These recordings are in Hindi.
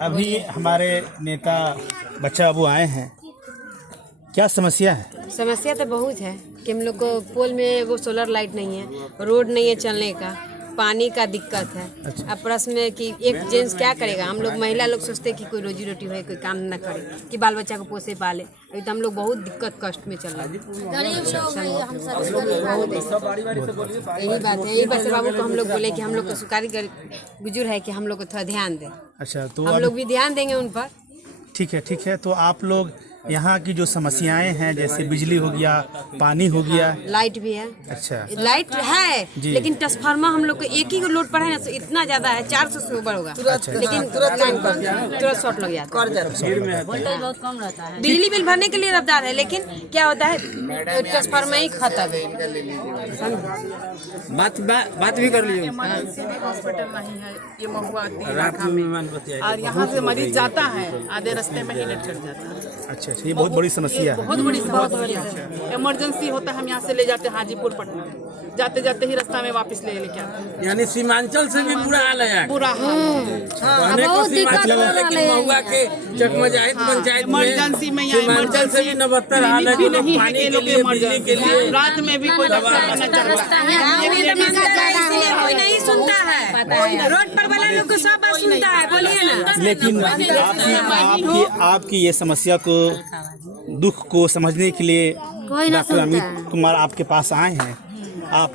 अभी हमारे नेता बच्चा बाबू आए हैं, क्या समस्या है? समस्या तो बहुत है कि हम लोग को पोल में वो सोलर लाइट नहीं है, रोड नहीं है चलने का, पानी का दिक्कत है। अच्छा। अब प्रश्न में कि एक जेंट्स क्या करेगा? हम लोग महिला लोग सोचते हैं कि कोई रोजी रोटी हो, कोई काम ना करे, कि बाल बच्चा को पोसे पाले। अभी तो हम लोग बहुत दिक्कत कष्ट में चल रहे हैं। यही बात है, यही बात बाबू को हम लोग बोले कि हम लोग को सुकारी गुजर है कि हम लोग को थोड़ा ध्यान दें। अच्छा, तो हम लोग भी ध्यान देंगे उन पर। ठीक है। तो आप लोग यहाँ की जो समस्याएं हैं, जैसे बिजली हो गया, पानी हो गया, लाइट भी है। अच्छा, लाइट है लेकिन ट्रांसफार्मर हम लोग को एक ही लोड पर है ना, तो इतना ज्यादा है 400 से ऊपर होगा। अच्छा। लेकिन तुरंत शॉर्ट लग जाता है। बहुत कम रहता है। बिजली बिल भरने के लिए रफ्तार है, लेकिन क्या होता है ट्रांसफार्मर ही खत्म है। बात भी कर लीजिए। हॉस्पिटल नहीं है ये महुआ इलाका में, और यहाँ से मरीज जाता है आधे रास्ते में ही लेट चढ़ जाता है। अच्छा, ये बहुत बड़ी समस्या है। बहुत बड़ी समस्या है। इमरजेंसी होता है, हम यहाँ से ले जाते हैं हाजीपुर पटना, जाते जाते ही रास्ता में वापस लेके आते हैं। यानी सीमांचल से भी बुरा हाल है, बुरा हाल महुआ के चकमजाहित पंचायत इमरजेंसी में यहाँ सीमांचल से भी 99 हाल है, भी नहीं है पानी कि के लोग लिए, बिजली के लिए। रात में भी कोई कोई नहीं सुनता है, रोड पर वाला लोग को सब बात सुनता है, बोलिए ना। लेकिन आपकी ये समस्या को, दुख को समझने के लिए डॉक्टर अमित कुमार आपके पास आए हैं। आप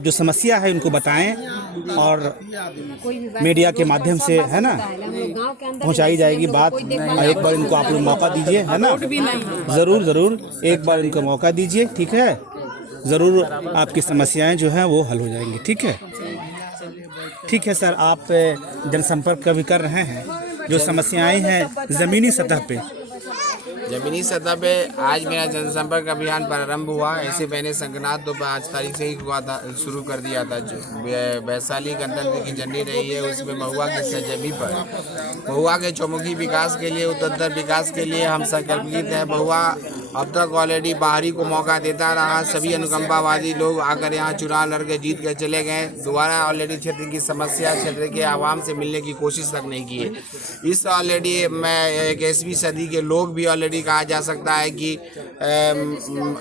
जो समस्या है उनको बताएं और मीडिया के माध्यम से, है ना, पहुंचाई जाएगी बात। और एक बार इनको आप लोग मौका दीजिए, है ना, ज़रूर एक बार इनको मौका दीजिए, ठीक है। ज़रूर आपकी समस्याएं जो हैं वो हल हो जाएंगी, ठीक है सर। आप जनसंपर्क का भी कर रहे हैं, जो समस्याएं हैं ज़मीनी सतह पे आज मेरा जनसंपर्क अभियान प्रारंभ हुआ। ऐसे मैंने संगनाथ तो 5 तारीख से ही हुआ था, शुरू कर दिया था। जो वैशाली गणतंत्र की झंडी रही है, उसमें महुआ की सरजमी पर महुआ के चौमुखी विकास के लिए, उत्तर विकास के लिए हम संकल्पित हैं। महुआ अब तक ऑलरेडी बाहरी को मौका देता रहा। सभी अनुकंपावादी लोग आकर यहाँ चुनाव लड़के जीत कर चले गए। दोबारा ऑलरेडी क्षेत्र की समस्या, क्षेत्र के आवाम से मिलने की कोशिश तक नहीं की है। इस ऑलरेडी मैं 21वीं सदी के लोग भी ऑलरेडी कहा जा सकता है कि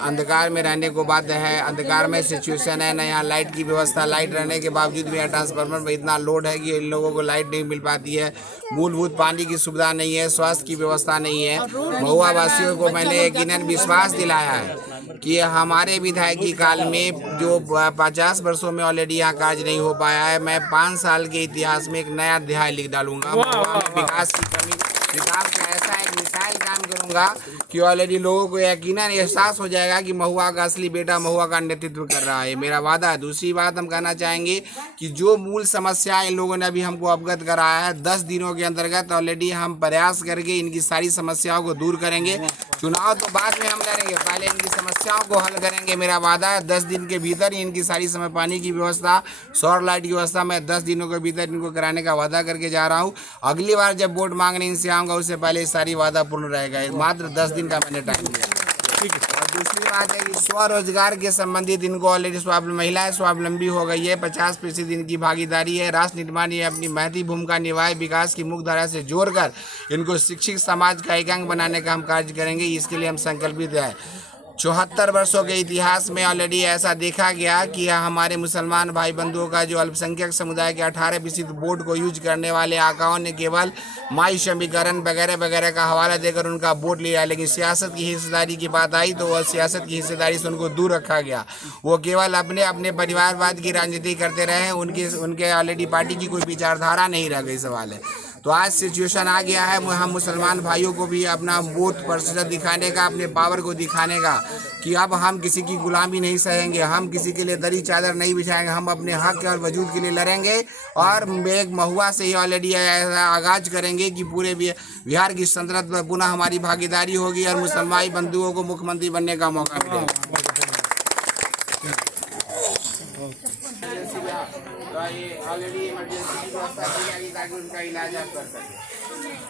अंधकार में रहने को बाध्य है। अंधकार में सिचुएशन है ना, यहाँ लाइट की व्यवस्था, लाइट रहने के बावजूद भी यहाँ ट्रांसफार्मर में इतना लोड है कि इन लोगों को लाइट नहीं मिल पाती है। मूलभूत पानी की सुविधा नहीं है, स्वास्थ्य की व्यवस्था नहीं है। महुआ वासियों को मैंने यकीनन विश्वास दिलाया है कि हमारे विधायकी काल में जो 50 वर्षों में ऑलरेडी यहाँ कार्य नहीं हो पाया है, मैं 5 साल के इतिहास में एक नया अध्याय लिख डालूंगा। विकास की कमी, विकास का ऐसा एक मिसाइल काम करूंगा कि ऑलरेडी लोगों को यकीनन एहसास हो जाएगा कि महुआ का असली बेटा महुआ का नेतृत्व कर रहा है। मेरा वादा है। दूसरी बात हम कहना चाहेंगे कि जो मूल समस्या इन लोगों ने अभी हमको अवगत कराया है, 10 दिनों के अंतर्गत ऑलरेडी हम प्रयास करके इनकी सारी समस्याओं को दूर करेंगे। चुनाव तो बाद में हम लड़ेंगे, पहले इनकी समस्याओं को हल करेंगे। मेरा वादा है 10 दिन के भीतर ही इनकी सारी समय, पानी की व्यवस्था, सौर लाइट की व्यवस्था मैं 10 दिनों के भीतर इनको कराने का वादा करके जा रहा हूँ। अगली बार जब वोट मांगने इनसे आऊँगा उससे पहले सारी वादा पूर्ण रहेगा। मात्र 10 दिन का मैंने टाइम दिया। और दूसरी बात है कि स्वरोजगार के संबंधित इनको ऑलरेडी महिलाएं स्वावलंबी हो गई है। 50% इनकी भागीदारी है। राष्ट्र निर्माण ये अपनी महती भूमिका निभाए, विकास की मुख्य धारा से जोड़कर इनको शिक्षित समाज का एक अंग बनाने का हम कार्य करेंगे। इसके लिए हम संकल्पित हैं। 74 वर्षों के इतिहास में ऑलरेडी ऐसा देखा गया कि हमारे मुसलमान भाई बंधुओं का जो अल्पसंख्यक समुदाय के 18% वोट को यूज करने वाले आकाओं ने केवल माई समीकरण वगैरह वगैरह का हवाला देकर उनका वोट लिया, लेकिन सियासत की हिस्सेदारी की बात आई तो वह सियासत की हिस्सेदारी से उनको दूर रखा गया। वो केवल अपने अपने परिवारवाद की राजनीति करते रहे। उनके ऑलरेडी पार्टी की कोई विचारधारा नहीं रह गई। सवाल है तो आज सिचुएशन आ गया है, हम मुसलमान भाइयों को भी अपना बूथ प्रतिशत दिखाने का, अपने पावर को दिखाने का कि अब हम किसी की गुलामी नहीं सहेंगे, हम किसी के लिए दरी चादर नहीं बिछाएंगे, हम अपने हक और वजूद के लिए लड़ेंगे। और एक महुआ से ही ऑलरेडी आगाज करेंगे कि पूरे बिहार की सल्तनत में पुनः हमारी भागीदारी होगी और मुसलमान बंधुओं को मुख्यमंत्री बनने का मौका मिलेगा। ऑलरेडी इमरजेंसी की व्यवस्था की जाएगी ताकि उनका इलाज आप कर सकें।